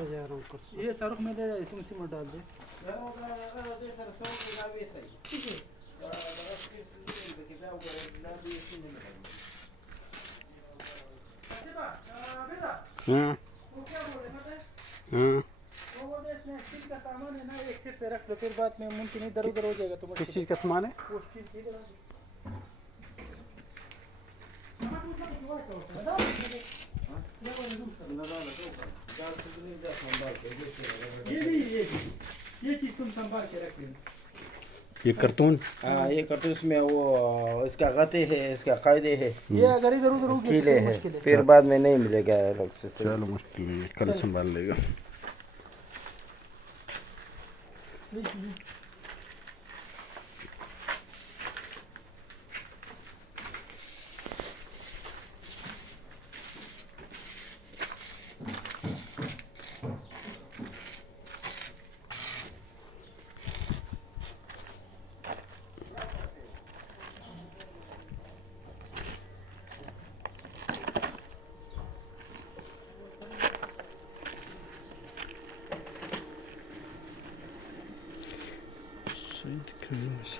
ये शाहरुख में ले तुम सीमेंट डाल दे। हाँ हाँ। का सामान है ना, एक सीट पे रख लो, फिर बाद में मुमकिन इधर उधर हो जाएगा। तुम किस चीज़ का सामान है? वो स्टील की इधर ये चीज तुम संभाल के रख लेना। ये करतून? हाँ, ये करतून इसमें वो इसका गते है, इसका कायदे है, ये अगर इधर उधर हो गया कीले तो है, मुश्किल है। फिर बाद में नहीं मिलेगा अलग से। चलो मुश्किल नहीं है, कल संभाल लेगा। Side cams.